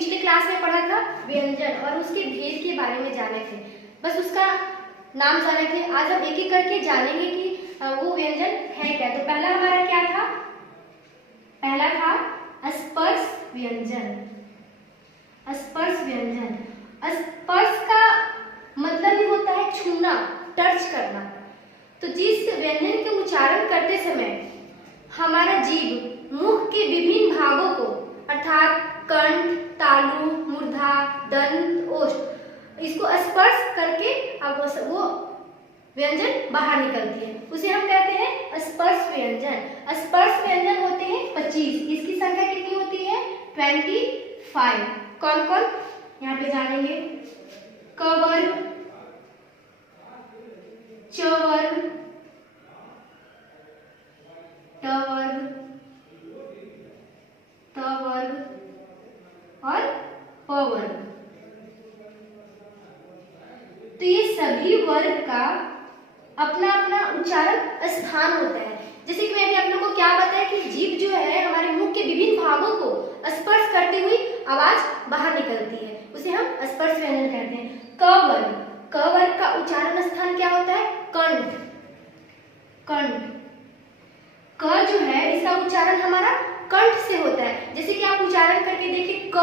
पिछले क्लास में पढ़ा था व्यंजन और उसके भेद के बारे में जाने थे, बस उसका नाम जाने थे। आज हम एक एक करके जानेंगे कि वो व्यंजन है क्या। तो पहला हमारा क्या था? पहला था स्पर्श व्यंजन। स्पर्श व्यंजन, स्पर्श का मतलब ही होता है छूना, टच करना। तो जिस व्यंजन के उच्चारण करते समय हमारा जीभ मुख के विभिन्न भागों को अर्थात कंठ, तालु, मूर्धा, दंत, ओष्ठ इसको स्पर्श करके अब वो व्यंजन बाहर निकलती है, उसे हम कहते हैं स्पर्श व्यंजन। स्पर्श व्यंजन होते हैं 25। इसकी संख्या कितनी होती है? 25। कौन कौन यहाँ पे जानेंगे? क वर्ग, च वर्ग, ट वर्ग, त वर्ग और प वर्ग। तो ये सभी वर्ग का अपना अपना उच्चारण स्थान होता है। जैसे कि मैंने आप लोगों को क्या बताया कि जीभ जो है हमारे मुंह के विभिन्न भागों को स्पर्श करते हुए आवाज बाहर निकलती है, उसे हम स्पर्श व्यंजन कहते हैं। क वर्ग, क वर्ग का उच्चारण स्थान क्या होता है? कंठ। कंठ, क जो है इसका उच्चारण हमारा कंठ से होता है। जैसे कि आप उच्चारण करके देखिए क,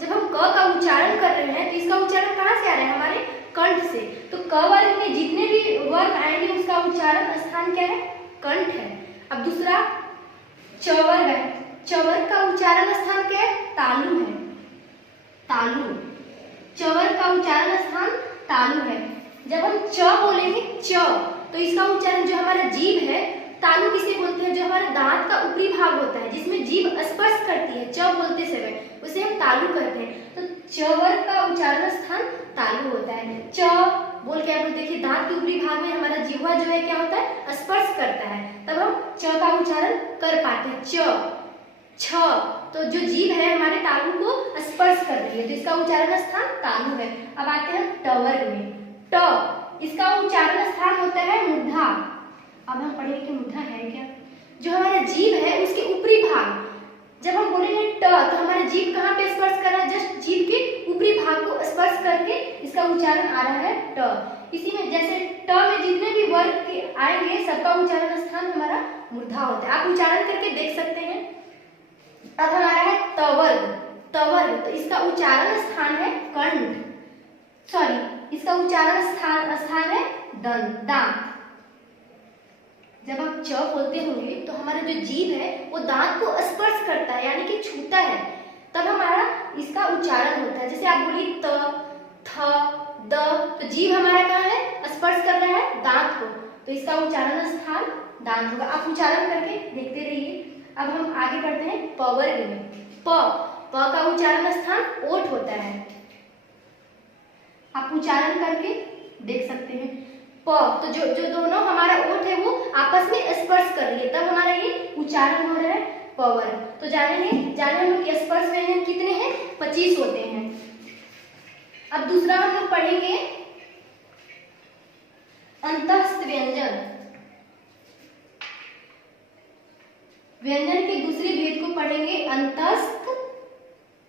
जब हम क का उच्चारण कर रहे हैं तो इसका उच्चारण कहाँ से आ रहा है? हमारे कंठ से। तो क वर्ग में जितने भी वर्ग आएंगे उसका उच्चारण स्थान क्या है? कंठ है। अब दूसरा च वर्ग है, च वर्ग का उच्चारण स्थान क्या है? तालु है। तालु, च वर्ग का उच्चारण स्थान तालु है। जब हम च बोलेंगे च, तो इसका उच्चारण जो हमारा जीभ है, तालु किसे बोलते हैं? जो हमारे दांत का ऊपरी भाग होता है जिसमें जीभ स्पर्श करती है च बोलते समय, उसे हम तालु कहते हैं। तो च वर्ग का उच्चारण स्थान तालु होता है। च बोल के आप लोग देखिए दांत के ऊपरी भाग में हमारा जिह्वा जो है क्या होता है? स्पर्श करता है, तब हम च का उच्चारण कर पाते हैं। च, छ, तो जो जीभ है हमारे तालु को स्पर्श कर रही है, तो इसका उच्चारण स्थान तालु है। अब आते हैं ट वर्ग में। ट, इसका उच्चारण स्थान होता है मूर्धा। अब हम पढ़ेंगे कि मूर्धा है क्या। जो हमारा जीभ है उसके ऊपरी भाग, जब हम बोलेंगे ट तो हमारा जीभ कहाँ पे स्पर्श कर रहा है? जस्ट जीभ के ऊपरी भाग को स्पर्श करके इसका उच्चारण आ रहा है ट। इसी में जैसे ट में जितने भी वर्ग के आएंगे सबका उच्चारण स्थान हमारा मूर्धा होता है। आप उच्चारण करके देख सकते हैं। अब हमारा है त वर्ग। त वर्ग, तो इसका उच्चारण स्थान है कंठ, सॉरी इसका उच्चारण स्थान है दंत, दांत। जब आप च बोलते होंगे तो हमारा जो जीभ है वो दांत को स्पर्श करता है यानी कि छूता है, तब हमारा इसका उच्चारण होता है। जैसे आप बोलिए त, थ, द, तो जीभ हमारा कहाँ है? स्पर्श कर रहा है दांत को, तो इसका उच्चारण स्थान दांत होगा। आप उच्चारण करके देखते रहिए। अब हम आगे बढ़ते हैं प वर्ग में। प का उच्चारण स्थान ओठ होता है, आप उच्चारण करके देख सकते हैं। प, तो जो दोनों हमारा ओठ है वो आपस में स्पर्श कर रही है, तब हमारा ये उच्चारण हो रहा है प वर्ग। तो जाने हम लोग स्पर्श व्यंजन कितने हैं? 25 होते हैं। अब दूसरा हम लोग पढ़ेंगे अंतस्थ व्यंजन। व्यंजन के दूसरे भेद को पढ़ेंगे अंतस्थ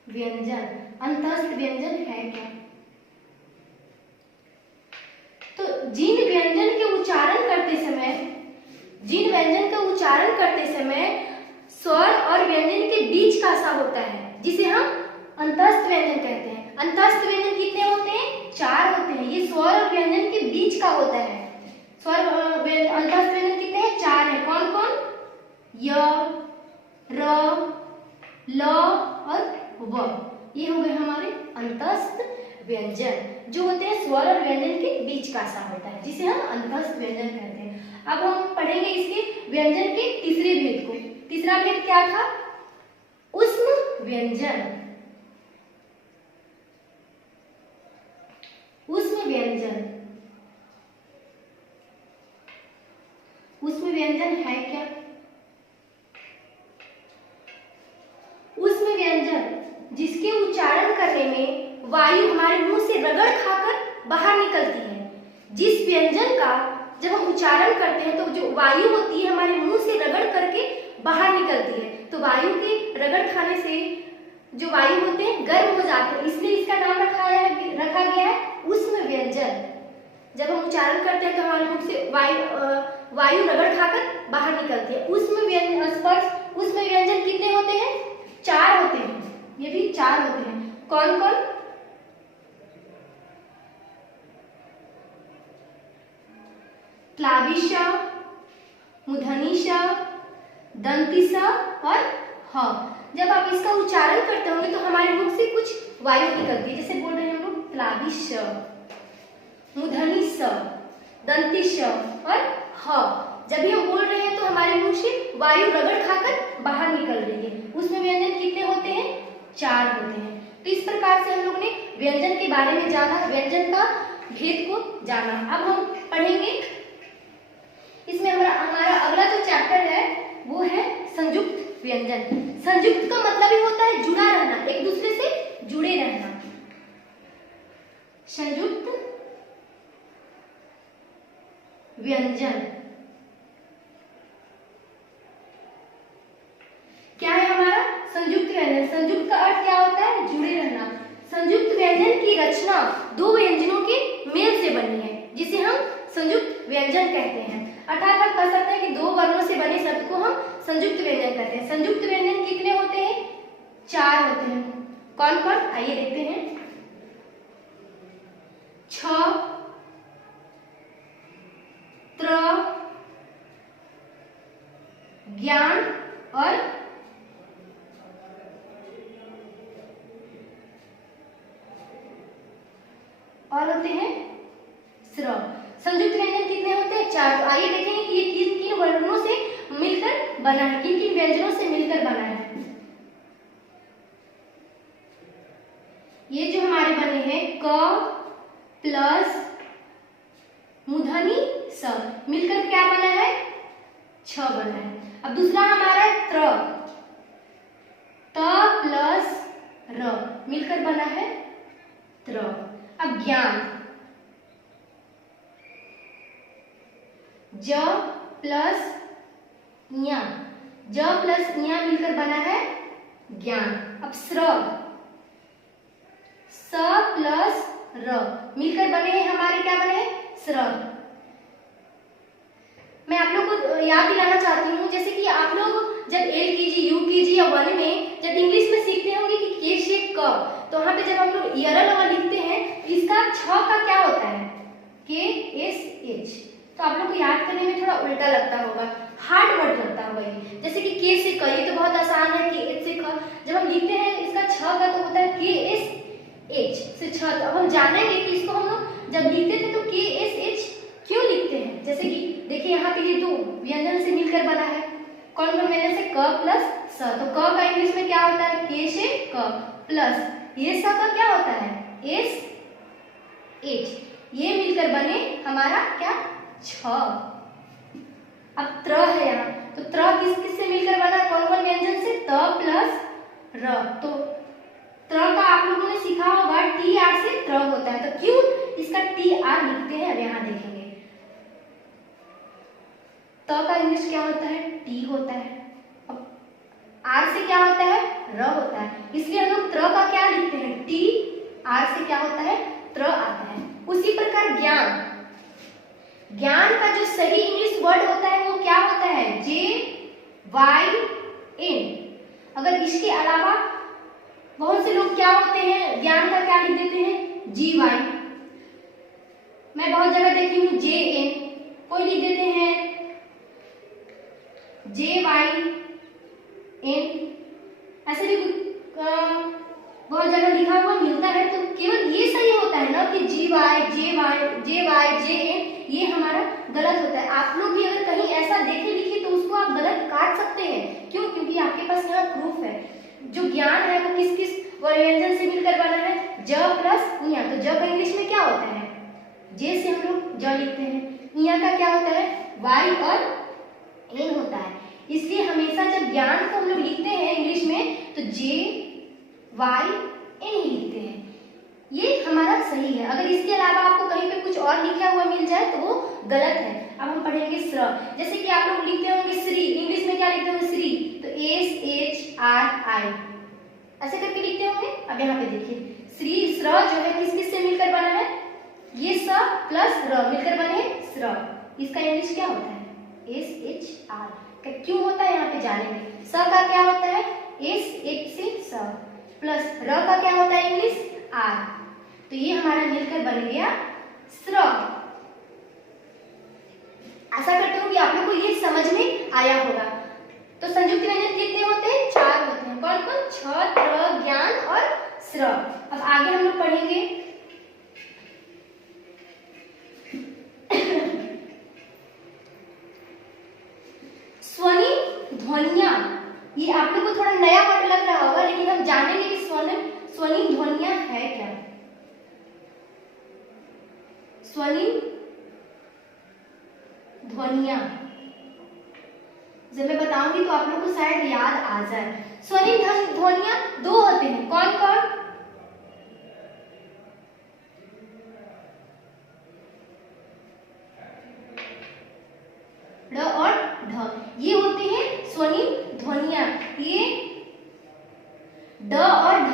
व्यंजन। अंतस्थ व्यंजन है क्या? तो जिन व्यंजन के उच्चारण करते समय स्वर और व्यंजन के बीच का सा होता है जिसे हम अंतस्थ व्यंजन कहते हैं। अंतस्थ व्यंजन कितने होते हैं? 4 होते हैं। ये स्वर और व्यंजन के बीच का होता है। स्वर अंतस्थ व्यंजन कितने हैं? 4 है। कौन कौन? य, र, ल और व, ये हो गए हमारे अंतस्थ व्यंजन जो होते हैं स्वर और व्यंजन के बीच का सा होता है, जिसे हम अंतस्थ व्यंजन कहते हैं। अब हम पढ़ेंगे इसके व्यंजन के तीसरे भेद को। तीसरा भेद क्या था? ऊष्म व्यंजन। ऊष्म व्यंजन, ऊष्म व्यंजन है क्या? ऊष्म व्यंजन जिसके उच्चारण करने में वायु हमारे मुंह से रगड़ खाकर बाहर निकलती है। जिस व्यंजन का जब हम उच्चारण करते हैं तो जो वायु होती है हमारे मुंह से रगड़ करके बाहर निकलती है, तो वायु के रगड़ खाने से जो वायु होते हैं गर्म हो जाते हैं, इसलिए इसका नाम रखा गया है उष्म व्यंजन। जब हम उच्चारण करते हैं तो हमारे मुख से वायु रगड़ खाकर बाहर निकलती है। उष्म व्यंजन कितने होते हैं? 4 होते हैं, ये भी 4 होते हैं। कौन कौन? क्लाविश, मूर्धनिश, दंतिश और ह। जब आप इसका उच्चारण करते होंगे तो हमारे मुख से कुछ वायु निकलती है, जैसे बोल रहे हैं हम लोग क्लाविश, मूर्धनिश, दंतिश और ह। जब भी हम बोल रहे हैं तो हमारे मुंह से वायु रगड़ खाकर बाहर निकल रही है। उसमें व्यंजन कितने होते हैं? 4 होते हैं। तो इस प्रकार से हम लोग ने व्यंजन के बारे में जाना, व्यंजन का भेद को जाना। अब हम पढ़ेंगे, इसमें हमारा अगला जो चैप्टर है वो है संयुक्त व्यंजन। संयुक्त का मतलब ही होता है जुड़ा रहना, एक दूसरे से जुड़े रहना। संयुक्त व्यंजन क्या है हमारा? संयुक्त व्यंजन। संयुक्त का अर्थ क्या होता है? जुड़े रहना। संयुक्त व्यंजन की रचना 2 व्यंजनों के मेल से बनी है, जिसे हम संयुक्त व्यंजन कहते हैं। अर्थात हम कह सकते हैं कि 2 वर्णों से बने शब्द को हम संयुक्त व्यंजन कहते हैं। संयुक्त व्यंजन कितने होते हैं? 4 होते हैं। कौन कौन? आइए देखते हैं। छ, त्र, ज्ञान और होते हैं स्र। संयुक्त व्यंजन कितने होते हैं? 4। तो आइए देखेंगे कि ये किन किन वर्णों से मिलकर बना है, किन किन व्यंजनों से मिलकर बना है। ये जो हमारे बने हैं क प्लस मूर्धनि स, मिलकर क्या बना है? छ बना है। अब दूसरा हमारा त्र, त प्लस र, मिलकर बना है त्र। अब ज्ञान, ज प्लस ञ, ज प्लस ञ मिलकर बना है ज्ञान। अब स्र, स प्लस र, मिलकर बने हैं हमारे क्या बने हैं? स्र। मैं आप लोग को याद दिलाना चाहती हूँ, जैसे कि आप लोग जब LKG, UKG या 1 में जब इंग्लिश में सीखते होंगे कि के से क, तो वहां पे जब हम लोग यरल लिखते हैं तो इसका छ का क्या होता है? KSH। तो आप लोग को याद करने में थोड़ा उल्टा लगता होगा, हार्ड वर्ड लगता होगा ये। जैसे कि के से क, ये तो बहुत आसान है, KH से ख। जब हम लिखते हैं इसका छ का तो होता है KSH से छ। तो अब हम जानेंगे कि इसको हम लोग जब लिखते थे तो KSH क्यों लिखते हैं। जैसे कि देखिए यहाँ पे ये 2 व्यंजन से मिलकर बना है। कौन कौन व्यंजन से? क प्लस स। तो क का इंग्लिश में क्या होता है? के से क प्लस ये स का क्या होता है? SH। ये मिलकर बने हमारा क्या? छ। अब त्र है यहाँ, तो त्र किस किस से मिलकर बना? कौन कौन व्यंजन से? त प्लस र। तो त्र का आप लोगों ने सीखा होगा TR से त्र होता है। तो क्यों इसका TR लिखते हैं? अब यहाँ देखेंगे। त का इंग्लिश क्या होता है? T होता है। अब R से क्या होता है? र होता है। इसलिए हम लोग त्र का क्या लिखते हैं? T। R से क्या होता है? त्र आता है। उसी प्रकार ज्ञान, ज्ञान का जो सही इंग्लिश वर्ड होता है वो क्या होता है? JYN। अगर इसके अलावा बहुत से लोग क्या होते हैं, ज्ञान का क्या लिख देते हैं? GY। मैं बहुत जगह देखी हूँ JN, कोई लिख देते हैं JYN। ऐसे भी बहुत जगह लिखा हुआ मिलता है। तो केवल ये सही होता है ना कि JN, ये हमारा गलत होता है। आप लोग भी अगर कहीं ऐसा देखे लिखे तो उसको आप गलत काट सकते हैं। क्यों? क्योंकि आपके पास यहाँ प्रूफ है। जो ज्ञान है वो किस किस व्यंजन से मिलकर बना है? ज प्लस ञ। तो ज का इंग्लिश में क्या होता है? जे से हम लोग ज लिखते हैं। ञ का क्या होता है? Y और N होता है। इसलिए हमेशा जब ज्ञान को हम लोग लिखते हैं इंग्लिश में तो JYN ही लिखते हैं। ये हमारा सही है। अगर इसके अलावा आपको कहीं पे कुछ और लिखा हुआ मिल जाए तो वो गलत है। अब हम पढ़ेंगे स्र। जैसे कि आप लोग लिखते होंगे श्री, इंग्लिश में क्या लिखते होंगे? श्री, तो SHRI। ऐसे करके लिखते होंगे। अब यहाँ पे देखिए श्री श्र जो है किस किस से मिलकर बना है, ये स प्लस र मिलकर बने श्र। इसका इंग्लिश क्या होता है, SHR। क्यों होता है यहाँ पे जानेंगे। स का क्या होता है, SH से स, प्लस र का क्या होता है इंग्लिश, R। तो ये हमारा मिलकर बन गया श्र। आशा करता हूँ कि आप लोग को ये समझ में आया होगा। तो संयुक्त व्यंजन कितने होते हैं, 4 होते हैं। कौन कौन, छ, त्र, ज्ञान और श्र। अब आगे हम लोग पढ़ेंगे स्वनी ध्वनियां। ये आप लोग को थोड़ा नया वर्ड लग रहा होगा, लेकिन हम जानेंगे कि स्वनी ध्वनियां है क्या। स्वनी ध्वनियां जब मैं बताऊंगी तो आप लोग को शायद याद आ जाए। स्वनी ध्वनियां 2 होते हैं। कौन कौन, ड और ढ, ये होते हैं स्वनी ध्वनियां। ये ड और ढ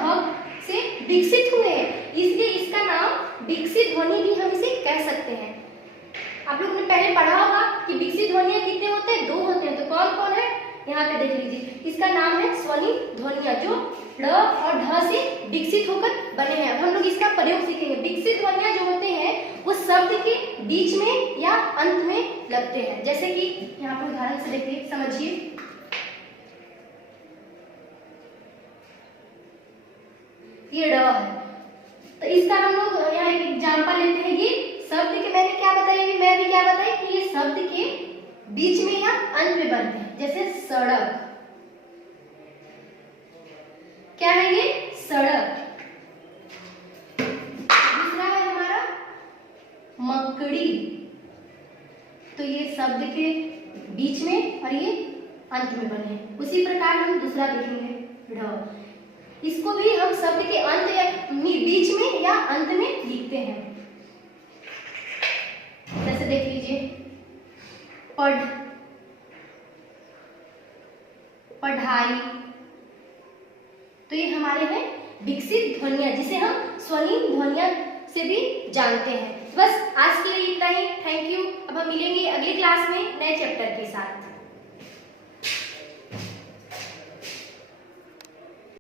से विकसित हुए हैं, इसलिए इसका नाम विकसित ध्वनि भी हम इसे कह सकते हैं। आप लोगों ने पहले पढ़ा होगा कि विकसित ध्वनियां कितने होते हैं, 2 होते हैं। तो कौन कौन है, यहाँ पे देख लीजिए। इसका नाम है स्वनी ध्वनियां, जो ड और ढ से विकसित होकर बने हैं। अब हम लोग इसका प्रयोग सीखेंगे। विकसित ध्वनियां जो होते हैं वो शब्द के बीच में या अंत में लगते हैं। जैसे कि यहाँ पर उदाहरण से देखिए, समझिए। ये ड है, तो इसका हम लोग यहाँ एक एग्जाम्पल लेते हैं। ये शब्द के मैं भी क्या बताई कि ये शब्द के बीच में या अंत में बनते हैं। जैसे सड़क, क्या है ये, सड़क। दूसरा है हमारा मकड़ी, तो ये शब्द के बीच में और ये अंत में बने हैं। उसी प्रकार हम दूसरा देखेंगे ढ, इसको भी हम शब्द के अंत या बीच में या अंत में लिखते हैं। जैसे देख लीजिए, पढ़, पढ़ाई। तो ये हमारे हैं विकसित ध्वनियां, जिसे हम स्वनी ध्वनियां से भी जानते हैं। बस आज के लिए इतना ही। Thank you. अब हम मिलेंगे अगली क्लास में नए चैप्टर के साथ।